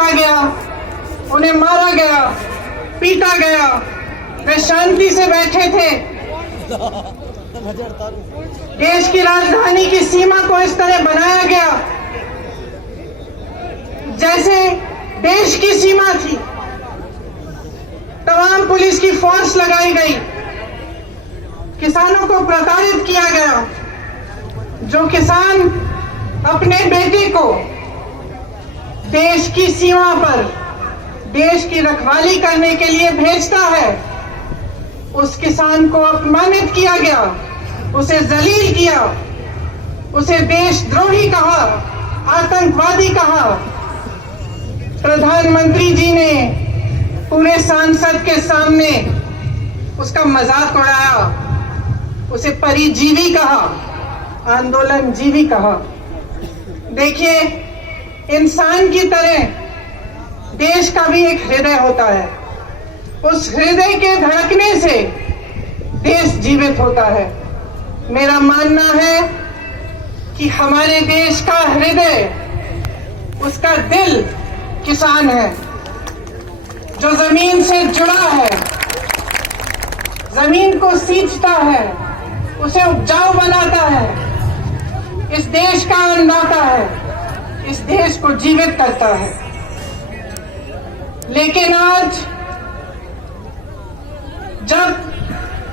रखा गया, उन्हें मारा गया, पीटा गया। वे शांति से बैठे थे। देश की राजधानी की सीमा को इस तरह बनाया गया जैसे देश की सीमा थी। तमाम पुलिस की फोर्स लगाई गई, किसानों को प्रताड़ित किया गया। जो किसान अपने बेटे को देश की सीमा पर देश की रखवाली करने के लिए भेजता है, उस किसान को अपमानित किया गया, उसे जलील किया, उसे देशद्रोही कहा, आतंकवादी कहा। प्रधानमंत्री जी ने पूरे सांसद के सामने उसका मजाक उड़ाया, उसे परिजीवी कहा, आंदोलन जीवी कहा। देखिए, इंसान की तरह देश का भी एक हृदय होता है। उस हृदय के धड़कने से देश जीवित होता है। मेरा मानना है कि हमारे देश का हृदय, उसका दिल किसान है, जो जमीन से जुड़ा है, जमीन को सींचता है, उसे उपजाऊ बनाता है, इस देश का अन्नदाता है, इस देश को जीवित करता है। लेकिन आज जब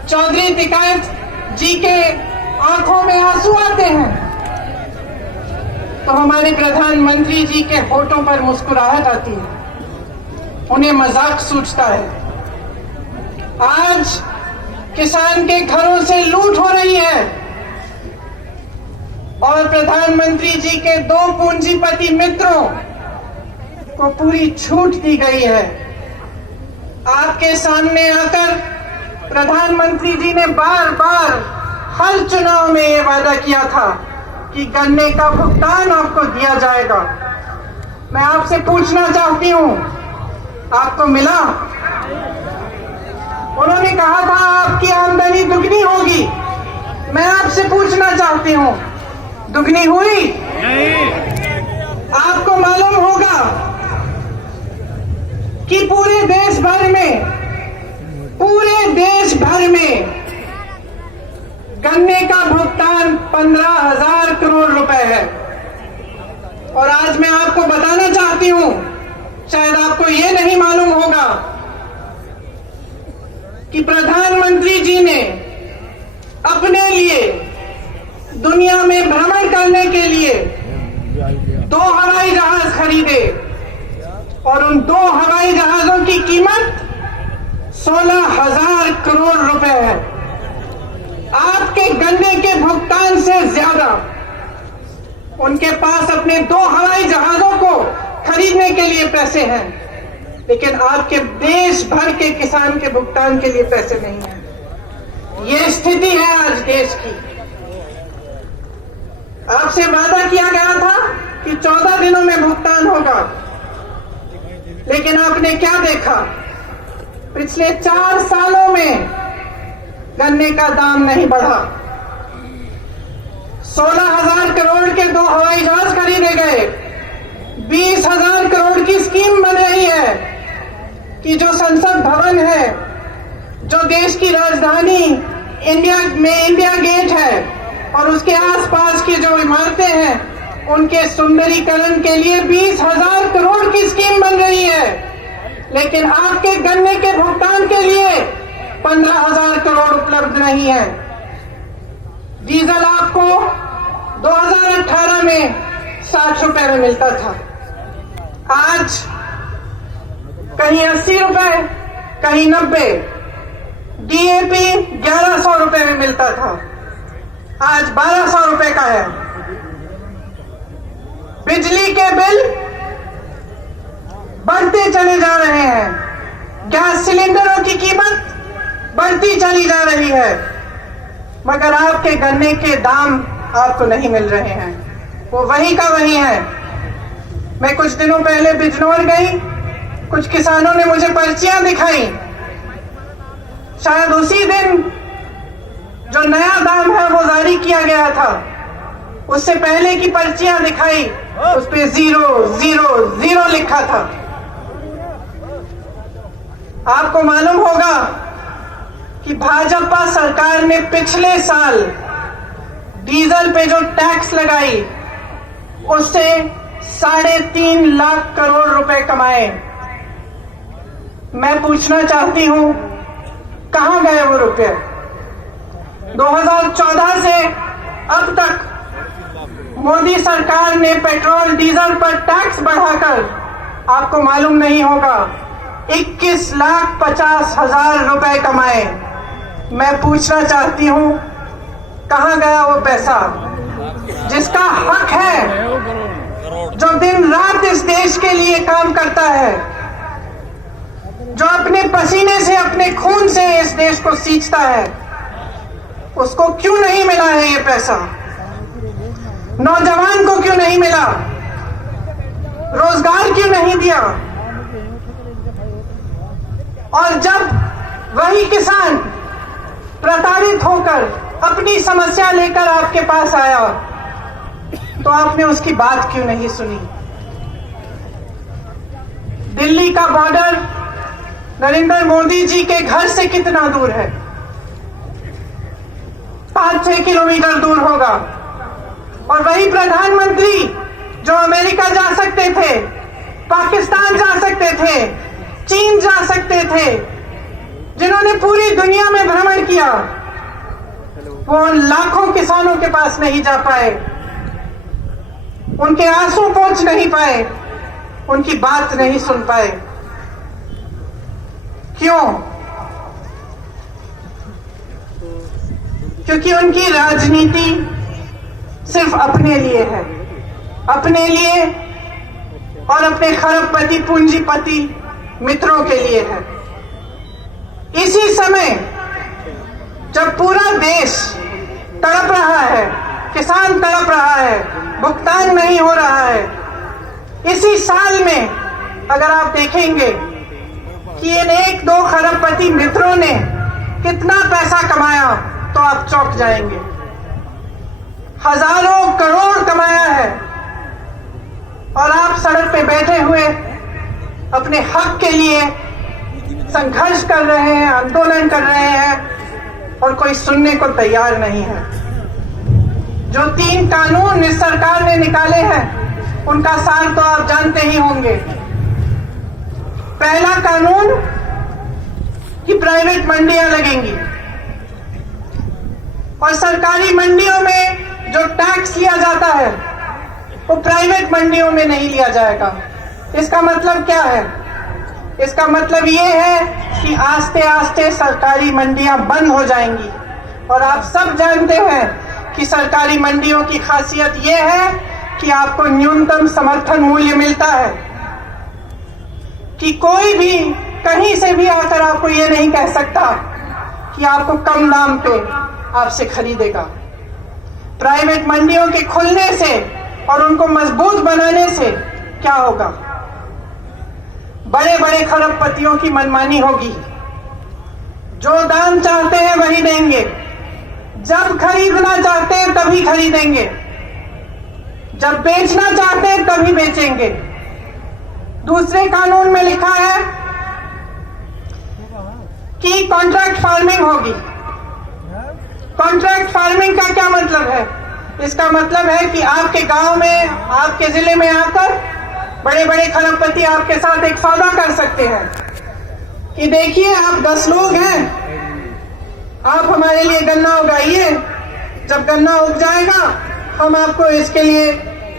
चौधरी तिकायत जी के आंखों में आंसू आते हैं, तो हमारे प्रधानमंत्री जी के होठों पर मुस्कुराहट आती है, उन्हें मजाक सूझता है। आज किसान के घरों से लूट हो रही है और प्रधानमंत्री जी के दो पूंजीपति मित्रों को पूरी छूट दी गई है। आपके सामने आकर प्रधानमंत्री जी ने बार बार हर चुनाव में ये वादा किया था कि गन्ने का भुगतान आपको दिया जाएगा। मैं आपसे पूछना चाहती हूं, आपको मिला? उन्होंने कहा था आपकी आमदनी दुगनी होगी। मैं आपसे पूछना चाहती हूं, दुगनी हुई? नहीं। आपको मालूम होगा कि पूरे देश भर में गन्ने का भुगतान 15,000 करोड़ रुपए है। और आज मैं आपको बताना चाहती हूं, शायद आपको ये नहीं मालूम होगा कि प्रधानमंत्री जी ने अपने लिए दुनिया में भ्रमण करने के लिए 2 हवाई जहाज खरीदे और उन 2 हवाई जहाजों की कीमत 16,000 करोड़ रुपए है। आपके गन्ने के भुगतान से ज्यादा उनके पास अपने 2 हवाई जहाजों को खरीदने के लिए पैसे हैं, लेकिन आपके देश भर के किसान के भुगतान के लिए पैसे नहीं हैं। ये स्थिति है आज देश की। आपसे वादा किया गया था कि 14 दिनों में भुगतान होगा, लेकिन आपने क्या देखा? पिछले 4 सालों में गन्ने का दाम नहीं बढ़ा। 16,000 करोड़ के 2 हवाई जहाज खरीदे गए। 20,000 करोड़ की स्कीम बन रही है कि जो संसद भवन है, जो देश की राजधानी इंडिया गेट है और उसके आसपास की जो इमारतें हैं, उनके सुंदरीकरण के लिए 20,000 करोड़ की स्कीम बन रही है। लेकिन आपके गन्ने के भुगतान के लिए 15,000 करोड़ उपलब्ध नहीं है। डीजल आपको 2018 में 60 रुपए में मिलता था, आज कहीं 80 रुपए, कहीं 90। डीएपी 1100 रुपए में मिलता था, आज 1200 रुपए का है। बिजली के बिल बढ़ते चले जा रहे हैं, गैस सिलेंडरों की कीमत बढ़ती चली जा रही है, मगर आपके गन्ने के दाम आपको नहीं मिल रहे हैं, वो वही का वही है। मैं कुछ दिनों पहले बिजनौर गई, कुछ किसानों ने मुझे पर्चियां दिखाई। शायद उसी दिन जो नया दाम है वो जारी किया गया था, उससे पहले की पर्चियां दिखाई, उस पे 000 लिखा था। आपको मालूम होगा कि भाजपा सरकार ने पिछले साल डीजल पे जो टैक्स लगाई उससे 3.5 लाख करोड़ रुपए कमाए। मैं पूछना चाहती हूं, कहां गए वो रुपए? 2014 से अब तक मोदी सरकार ने पेट्रोल डीजल पर टैक्स बढ़ाकर, आपको मालूम नहीं होगा, 21,50,000 रुपए कमाए। मैं पूछना चाहती हूं, कहां गया वो पैसा जिसका हक है, जो दिन रात इस देश के लिए काम करता है, जो अपने पसीने से, अपने खून से इस देश को सींचता है? उसको क्यों नहीं मिला है ये पैसा? नौजवान को क्यों नहीं मिला? रोजगार क्यों नहीं दिया? और जब वही किसान प्रताड़ित होकर अपनी समस्या लेकर आपके पास आया तो आपने उसकी बात क्यों नहीं सुनी? दिल्ली का बॉर्डर नरेंद्र मोदी जी के घर से कितना दूर है? 5-6 किलोमीटर दूर होगा। और वही प्रधानमंत्री जो अमेरिका जा सकते थे, पाकिस्तान जा सकते थे, चीन जा सकते थे, जिन्होंने पूरी दुनिया में भ्रमण किया, वो उन लाखों किसानों के पास नहीं जा पाए, उनके आंसू पोंछ नहीं पाए, उनकी बात नहीं सुन पाए। क्यों? क्योंकि उनकी राजनीति सिर्फ अपने लिए है, अपने लिए और अपने खरबपति पूंजीपति मित्रों के लिए है। इसी समय जब पूरा देश तड़प रहा है, किसान तड़प रहा है, भुगतान नहीं हो रहा है, इसी साल में अगर आप देखेंगे कि इन 1-2 खरबपति मित्रों ने कितना पैसा कमाया तो आप चौंक जाएंगे। हजारों करोड़ कमाया है और आप सड़क पे बैठे हुए अपने हक के लिए संघर्ष कर रहे हैं, आंदोलन कर रहे हैं और कोई सुनने को तैयार नहीं है। जो 3 कानून इस सरकार ने निकाले हैं उनका सार तो आप जानते ही होंगे। पहला कानून कि प्राइवेट मंडियां लगेंगी और सरकारी मंडियों में जो टैक्स लिया जाता है वो प्राइवेट मंडियों में नहीं लिया जाएगा। इसका मतलब क्या है? इसका मतलब ये है कि आस्ते आस्ते सरकारी मंडियां बंद हो जाएंगी। और आप सब जानते हैं कि सरकारी मंडियों की खासियत ये है कि आपको न्यूनतम समर्थन मूल्य मिलता है, कि कोई भी कहीं से भी आकर आपको ये नहीं कह सकता कि आपको कम दाम पे आपसे खरीदेगा। प्राइवेट मंडियों के खुलने से और उनको मजबूत बनाने से क्या होगा? बड़े बड़े खरबपतियों की मनमानी होगी। जो दाम चाहते हैं वही देंगे, जब खरीदना चाहते हैं तभी खरीदेंगे, जब बेचना चाहते हैं तभी बेचेंगे। दूसरे कानून में लिखा है कि कॉन्ट्रैक्ट फार्मिंग होगी। कॉन्ट्रैक्ट फार्मिंग का क्या मतलब है? इसका मतलब है कि आपके गांव में, आपके जिले में आकर बड़े बड़े खरबपति आपके साथ एक सौदा कर सकते हैं कि देखिए आप 10 लोग हैं, आप हमारे लिए गन्ना उगाइए, जब गन्ना उग जाएगा हम आपको इसके लिए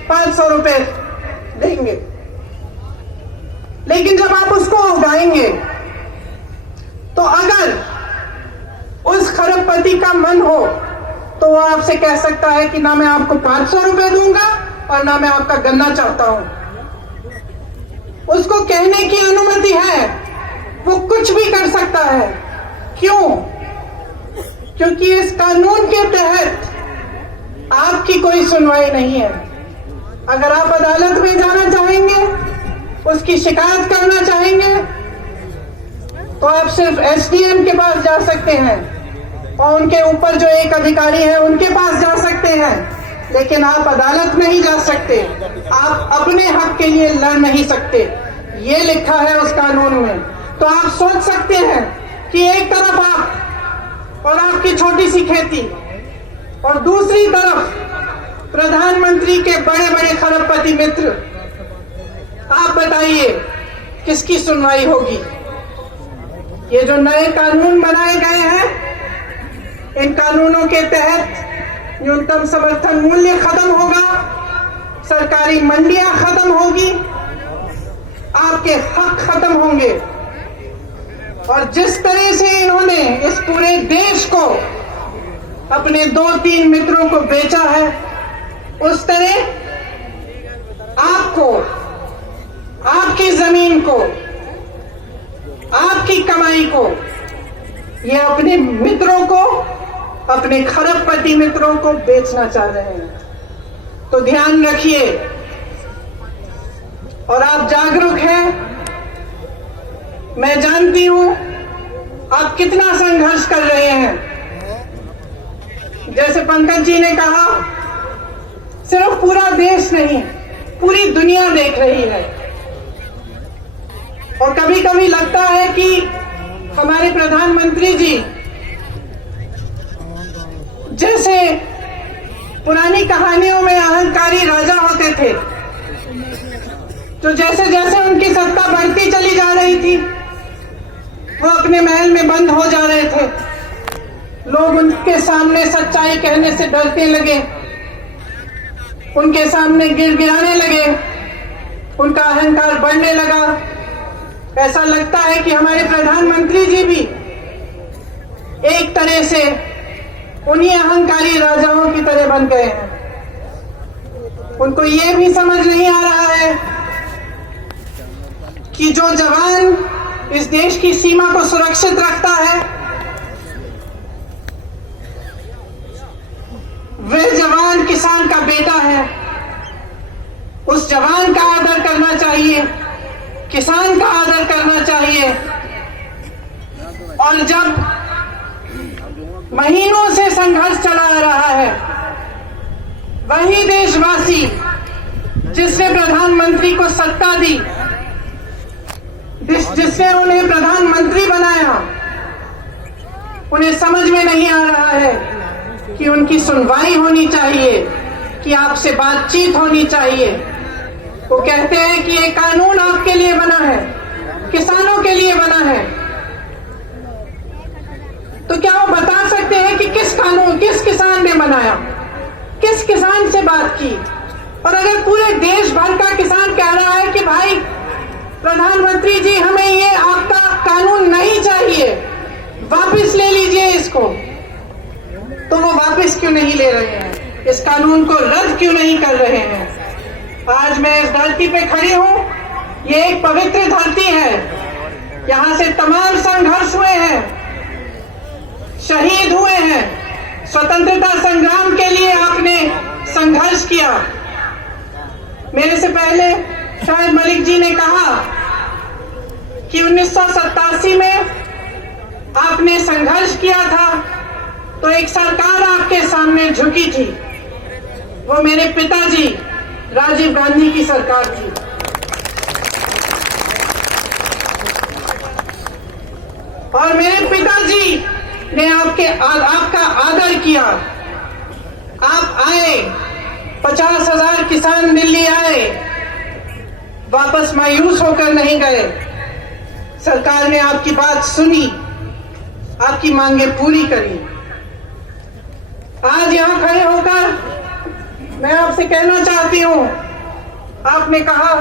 500 रुपए देंगे। लेकिन जब आप उसको उगाएंगे तो अगर उस खरबपति का मन हो तो वो आपसे कह सकता है कि ना मैं आपको 500 रुपए दूंगा और ना मैं आपका गन्ना चाहता हूं। उसको कहने की अनुमति है, वो कुछ भी कर सकता है। क्यों? क्योंकि इस कानून के तहत आपकी कोई सुनवाई नहीं है। अगर आप अदालत में जाना चाहेंगे, उसकी शिकायत करना चाहेंगे, तो आप सिर्फ एसडीएम के पास जा सकते हैं और उनके ऊपर जो एक अधिकारी है उनके पास जा सकते हैं। लेकिन आप अदालत नहीं जा सकते, आप अपने हक के लिए लड़ नहीं सकते, ये लिखा है उस कानून में। तो आप सोच सकते हैं कि एक तरफ आप और आपकी छोटी सी खेती, और दूसरी तरफ प्रधानमंत्री के बड़े बड़े खरबपति मित्र। आप बताइए किसकी सुनवाई होगी? ये जो नए कानून बनाए गए हैं, इन कानूनों के तहत न्यूनतम समर्थन मूल्य खत्म होगा, सरकारी मंडियां खत्म होगी, आपके हक खत्म होंगे। और जिस तरह से इन्होंने इस पूरे देश को अपने 2-3 मित्रों को बेचा है, उस तरह आपको, आपकी जमीन को, आपकी कमाई को, ये अपने मित्रों को, अपने खरबपति मित्रों को बेचना चाह रहे हैं। तो ध्यान रखिए और आप जागरूक हैं। मैं जानती हूं आप कितना संघर्ष कर रहे हैं। जैसे पंकज जी ने कहा, सिर्फ पूरा देश नहीं, पूरी दुनिया देख रही है। और कभी कभी लगता है कि हमारे प्रधानमंत्री जी जैसे पुरानी कहानियों में अहंकारी राजा होते थे, तो जैसे जैसे उनकी सत्ता बढ़ती चली जा रही थी, वो अपने महल में बंद हो जा रहे थे। लोग उनके सामने सच्चाई कहने से डरने लगे, उनके सामने गिड़गिड़ाने लगे, उनका अहंकार बढ़ने लगा। ऐसा लगता है कि हमारे प्रधानमंत्री जी भी एक तरह से उन्हीं अहंकारी राजाओं की तरह बन गए हैं। उनको ये भी समझ नहीं आ रहा है कि जो जवान इस देश की सीमा को सुरक्षित रखता है, वह जवान किसान का बेटा है। उस जवान का आदर करना चाहिए, किसान का आदर करना चाहिए। और जब महीनों से संघर्ष चला आ रहा है, वही देशवासी जिसने प्रधानमंत्री को सत्ता दी, जिसने उन्हें प्रधानमंत्री बनाया, उन्हें समझ में नहीं आ रहा है कि उनकी सुनवाई होनी चाहिए, कि आपसे बातचीत होनी चाहिए। वो कहते हैं कि ये कानून आपके लिए बना है, किसानों के लिए बना है। तो क्या वो बता सकते हैं कि किस कानून, किस किसान ने बनाया, किस किसान से बात की? और अगर पूरे देश भर का किसान कह रहा है कि भाई प्रधानमंत्री जी, हमें ये आपका कानून नहीं चाहिए, वापस ले लीजिए इसको, तो वो वापस क्यों नहीं ले रहे हैं? इस कानून को रद्द क्यों नहीं कर रहे हैं? आज मैं इस धरती पे खड़ी हूं, ये एक पवित्र धरती है। यहां से तमाम संघर्ष हुए हैं, शहीद हुए हैं। स्वतंत्रता संग्राम के लिए आपने संघर्ष किया। मेरे से पहले शायद मलिक जी ने कहा कि 1987 में आपने संघर्ष किया था, तो एक सरकार आपके सामने झुकी थी। वो मेरे पिताजी राजीव गांधी की सरकार थी। और मेरे पिताजी ने आपका आदर किया। आप आए, 50,000 किसान दिल्ली आए, वापस मायूस होकर नहीं गए। सरकार ने आपकी बात सुनी, आपकी मांगें पूरी करी। आज यहां खड़े होकर मैं आपसे कहना चाहती हूं, आपने कहा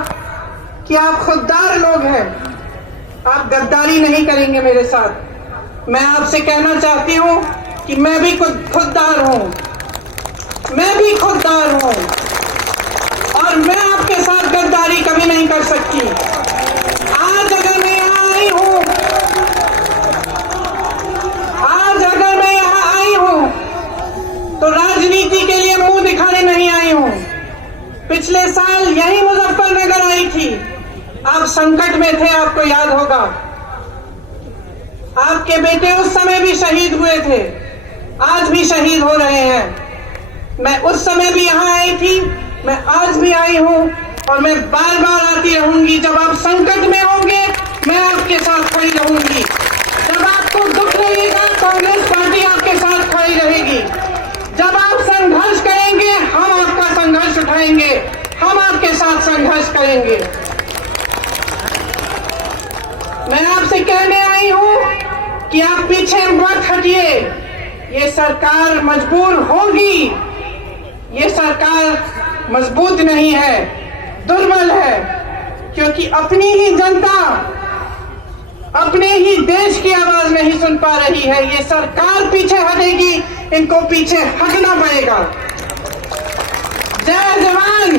कि आप खुददार लोग हैं, आप गद्दारी नहीं करेंगे मेरे साथ। मैं आपसे कहना चाहती हूं कि मैं भी खुददार हूं, मैं भी खुददार हूं, और मैं आपके साथ गद्दारी कभी नहीं कर सकती। आज अगर मैं यहां आई हूं, तो राजनीति के लिए मुंह दिखाने नहीं आई हूं। पिछले साल यही मुजफ्फरनगर आई थी, आप संकट में थे, आपको याद होगा। आपके बेटे उस समय भी शहीद हुए थे, आज भी शहीद हो रहे हैं। मैं उस समय भी यहाँ आई थी, मैं आज भी आई हूँ और मैं बार बार आती रहूंगी। जब आप संकट में होंगे मैं आपके साथ खड़ी रहूंगी। जब आपको दुख लगेगा कांग्रेस पार्टी आपके साथ खड़ी रहेगी। जब आप संघर्ष करेंगे हम आपका संघर्ष उठाएंगे, हम आपके साथ संघर्ष करेंगे। मैं आपसे कहने आई हूं कि आप पीछे मत हटिए। ये सरकार मजबूर होगी, ये सरकार मजबूत नहीं है, दुर्बल है, क्योंकि अपनी ही जनता अपने ही देश की आवाज नहीं सुन पा रही है। ये सरकार पीछे हटेगी, इनको पीछे हटना पड़ेगा। जय जवान